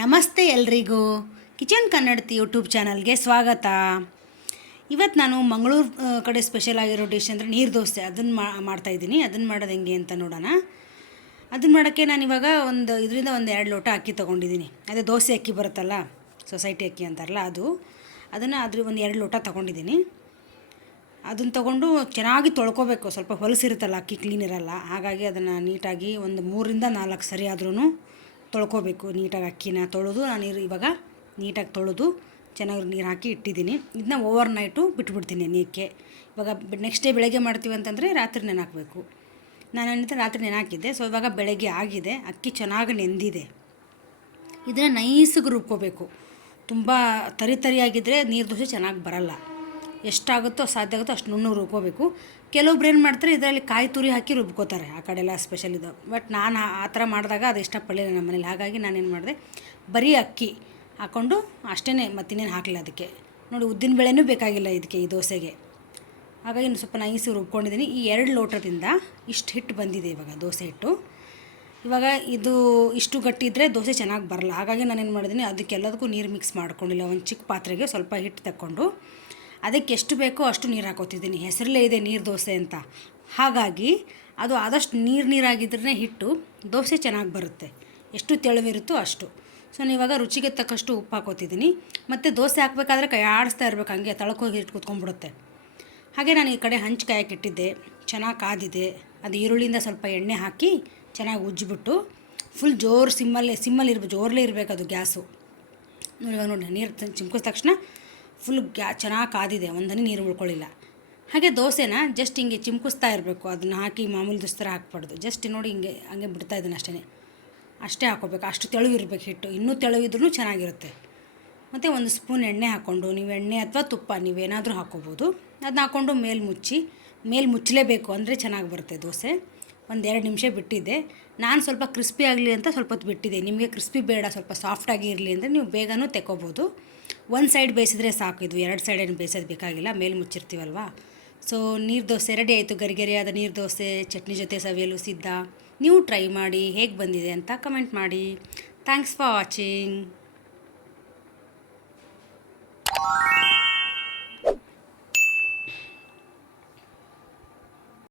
ನಮಸ್ತೆ ಎಲ್ರಿಗೂ. ಕಿಚನ್ ಕನ್ನಡತಿ ಯೂಟ್ಯೂಬ್ ಚಾನಲ್ಗೆ ಸ್ವಾಗತ. ಇವತ್ತು ನಾನು ಮಂಗಳೂರು ಕಡೆ ಸ್ಪೆಷಲ್ ಆಗಿರೋ ಡಿಶ್ ಅಂದರೆ ನೀರು ದೋಸೆ ಅದನ್ನು ಮಾಡ್ತಾಯಿದ್ದೀನಿ. ಅದನ್ನು ಮಾಡೋದು ಹೆಂಗೆ ಅಂತ ನೋಡೋಣ. ಅದನ್ನು ಮಾಡೋಕ್ಕೆ ನಾನಿವಾಗ ಇದರಿಂದ ಒಂದು 2 ಲೋಟ ಅಕ್ಕಿ ತೊಗೊಂಡಿದ್ದೀನಿ. ಅದೇ ದೋಸೆ ಅಕ್ಕಿ ಬರುತ್ತಲ್ಲ, ಸೊಸೈಟಿ ಅಕ್ಕಿ ಅಂತಾರಲ್ಲ ಅದನ್ನು ಒಂದು 2 ಲೋಟ ತೊಗೊಂಡಿದ್ದೀನಿ. ಅದನ್ನು ತೊಗೊಂಡು ಚೆನ್ನಾಗಿ ತೊಳ್ಕೊಬೇಕು. ಸ್ವಲ್ಪ ಹೊಲಸಿರುತ್ತಲ್ಲ, ಅಕ್ಕಿ ಕ್ಲೀನ್ ಇರಲ್ಲ. ಹಾಗಾಗಿ ಅದನ್ನು ನೀಟಾಗಿ ಒಂದು 3ರಿಂದ 4 ಸರಿ ಆದ್ರೂ ತೊಳ್ಕೊಬೇಕು. ನೀಟಾಗಿ ಅಕ್ಕಿನ ತೊಳೆದು ನಾನು ಇವಾಗ ನೀಟಾಗಿ ತೊಳೆದು ಚೆನ್ನಾಗಿ ನೀರು ಹಾಕಿ ಇಟ್ಟಿದ್ದೀನಿ. ಇದನ್ನ ಓವರ್ ನೈಟು ಬಿಟ್ಬಿಡ್ತೀನಿ ನೀರಿಗೆ. ಇವಾಗ ನೆಕ್ಸ್ಟ್ ಡೇ ಬೆಳಗ್ಗೆ ಮಾಡ್ತೀವಿ ಅಂತಂದರೆ ರಾತ್ರಿ ನೆನಾಕಬೇಕು. ನಾನು ರಾತ್ರಿ ನೆನಾಕಿದ್ದೆ. ಸೊ ಇವಾಗ ಬೆಳಗ್ಗೆ ಆಗಿದೆ, ಅಕ್ಕಿ ಚೆನ್ನಾಗಿ ನೆಂದಿದೆ. ಇದನ್ನು ನೈಸಿಗೆ ರುಬ್ಕೋಬೇಕು. ತುಂಬ ತರಿಯಾಗಿದ್ದರೆ ನೀರು ದೋಸೆ ಚೆನ್ನಾಗಿ ಬರಲ್ಲ. ಎಷ್ಟಾಗುತ್ತೋ ಸಾಧ್ಯ ಆಗುತ್ತೋ ಅಷ್ಟು ನುಣ್ಣಗೆ ರುಬ್ಕೋಬೇಕು. ಕೆಲವೊಬ್ರು ಏನು ಮಾಡ್ತಾರೆ, ಇದರಲ್ಲಿ ಕಾಯಿ ತುರಿ ಹಾಕಿ ರುಬ್ಕೋತಾರೆ. ಆ ಕಡೆ ಎಲ್ಲ ಸ್ಪೆಷಲ್ ಇದು. ಬಟ್ ನಾನು ಆ ಥರ ಮಾಡಿದಾಗ ಅದು ಇಷ್ಟಪಡಲಿಲ್ಲ ನಮ್ಮ ಮನೇಲಿ. ಹಾಗಾಗಿ ನಾನೇನು ಮಾಡಿದೆ, ಬರೀ ಅಕ್ಕಿ ಹಾಕ್ಕೊಂಡು ಅಷ್ಟೇ, ಮತ್ತಿನ್ನೇನು ಹಾಕಲಿಲ್ಲ ಅದಕ್ಕೆ. ನೋಡಿ, ಉದ್ದಿನ ಬೇಳೆನೂ ಬೇಕಾಗಿಲ್ಲ ಇದಕ್ಕೆ, ಈ ದೋಸೆಗೆ. ಹಾಗಾಗಿ ಸ್ವಲ್ಪ ನೈಸಿಗೆ ರುಬ್ಕೊಂಡಿದ್ದೀನಿ. ಈ 2 ಲೋಟದಿಂದ ಇಷ್ಟು ಹಿಟ್ಟು ಬಂದಿದೆ ಇವಾಗ, ದೋಸೆ ಹಿಟ್ಟು. ಇವಾಗ ಇದು ಇಷ್ಟು ಗಟ್ಟಿ ಇದ್ದರೆ ದೋಸೆ ಚೆನ್ನಾಗಿ ಬರಲ್ಲ. ಹಾಗಾಗಿ ನಾನೇನು ಮಾಡಿದ್ದೀನಿ, ಅದಕ್ಕೆಲ್ಲದಕ್ಕೂ ನೀರು ಮಿಕ್ಸ್ ಮಾಡ್ಕೊಂಡಿಲ್ಲ. ಒಂದು ಚಿಕ್ಕ ಪಾತ್ರೆಗೆ ಸ್ವಲ್ಪ ಹಿಟ್ಟು ತಗೊಂಡು ಅದಕ್ಕೆ ಎಷ್ಟು ಬೇಕೋ ಅಷ್ಟು ನೀರು ಹಾಕೋತಿದ್ದೀನಿ. ಹೆಸರಲ್ಲೇ ಇದೆ ನೀರು ದೋಸೆ ಅಂತ. ಹಾಗಾಗಿ ಅದು ಆದಷ್ಟು ನೀರಾಗಿದ್ರೇ ಹಿಟ್ಟು ದೋಸೆ ಚೆನ್ನಾಗಿ ಬರುತ್ತೆ. ಎಷ್ಟು ತೆಳುವಿರುತ್ತೋ ಅಷ್ಟು. ಸೊ ಇವಾಗ ರುಚಿಗೆ ತಕ್ಕಷ್ಟು ಉಪ್ಪು ಹಾಕೋತಿದ್ದೀನಿ. ಮತ್ತು ದೋಸೆ ಹಾಕಬೇಕಾದ್ರೆ ಕೈ ಆಡಿಸ್ತಾ ಇರಬೇಕು, ಹಂಗೆ ತಳಕೋಗಿ ಹಿಟ್ಟು ಕೂತ್ಕೊಂಡ್ಬಿಡುತ್ತೆ. ಹಾಗೆ ನಾನು ಈ ಕಡೆ ಹಂಚು ಕಾಯಕ್ಕೆ ಇಟ್ಟಿದ್ದೆ. ಚೆನ್ನಾಗಿ ಕಾದಿದೆ. ಅದು ಈರುಳ್ಳಿಯಿಂದ ಸ್ವಲ್ಪ ಎಣ್ಣೆ ಹಾಕಿ ಚೆನ್ನಾಗಿ ಉಜ್ಜಿಬಿಟ್ಟು ಫುಲ್ ಸಿಮ್ಮಲ್ಲಿ ಇರ್ಬೇಕು, ಜೋರಲ್ಲೇ ಇರಬೇಕು ಅದು ಗ್ಯಾಸು. ಇವಾಗ ನೋಡಿ, ನೀರು ಚಿಮ್ಕಿದ ತಕ್ಷಣ ಫುಲ್ ಚೆನ್ನಾಗಿ ಕಾದಿದೆ, ಒಂದನೇ ನೀರು ಉಳ್ಕೊಳ್ಳಿಲ್ಲ. ಹಾಗೆ ದೋಸೆನ ಜಸ್ಟ್ ಹಿಂಗೆ ಚಿಮ್ಕಿಸ್ತಾ ಇರಬೇಕು. ಅದನ್ನು ಹಾಕಿ ಮಾಮೂಲಿ ದೋಸೆ ಹಾಕ್ಬಾರ್ದು. ಜಸ್ಟ್ ನೋಡಿ ಹಂಗೆ ಬಿಡ್ತಾ ಇದ್ದೀನಿ ಅಷ್ಟೇ ಹಾಕ್ಕೋಬೇಕು. ಅಷ್ಟು ತೆಳುವಿರಬೇಕು ಹಿಟ್ಟು. ಇನ್ನೂ ತೆಳುವಿದ್ರೂ ಚೆನ್ನಾಗಿರುತ್ತೆ. ಮತ್ತು ಒಂದು ಸ್ಪೂನ್ ಎಣ್ಣೆ ಹಾಕ್ಕೊಂಡು, ನೀವು ಎಣ್ಣೆ ಅಥವಾ ತುಪ್ಪ ನೀವೇನಾದರೂ ಹಾಕ್ಕೋಬೋದು. ಅದನ್ನ ಹಾಕ್ಕೊಂಡು ಮೇಲೆ ಮುಚ್ಚಲೇಬೇಕು, ಅಂದರೆ ಚೆನ್ನಾಗಿ ಬರುತ್ತೆ ದೋಸೆ. ಒಂದು 2 ನಿಮಿಷ ಬಿಟ್ಟಿದ್ದೆ. ನಾನು ಸ್ವಲ್ಪ ಕ್ರಿಸ್ಪಿ ಆಗಲಿ ಅಂತ ಸ್ವಲ್ಪ ಹೊತ್ತು ಬಿಟ್ಟಿದ್ದೆ. ನಿಮಗೆ ಕ್ರಿಸ್ಪಿ ಬೇಡ, ಸ್ವಲ್ಪ ಸಾಫ್ಟಾಗಿ ಇರಲಿ ಅಂದರೆ ನೀವು ಬೇಗನೂ ತೆಕ್ಕೋಬೋದು. ಒಂದು ಸೈಡ್ ಬೇಯಿಸಿದ್ರೆ ಸಾಕು. ಇದು 2 ಸೈಡ್ ಏನು ಬೇಯಿಸೋದು ಬೇಕಾಗಿಲ್ಲ, ಮೇಲೆ ಮುಚ್ಚಿರ್ತೀವಲ್ವ. ಸೊ ನೀರು ದೋಸೆ ರೆಡಿ ಆಯಿತು. ಗರಿಗರಿಯಾದ ನೀರು ದೋಸೆ ಚಟ್ನಿ ಜೊತೆ ಸವಿಯಲು ಸಿದ್ಧ. ನೀವು ಟ್ರೈ ಮಾಡಿ, ಹೇಗೆ ಬಂದಿದೆ ಅಂತ ಕಮೆಂಟ್ ಮಾಡಿ. Thanks for watching.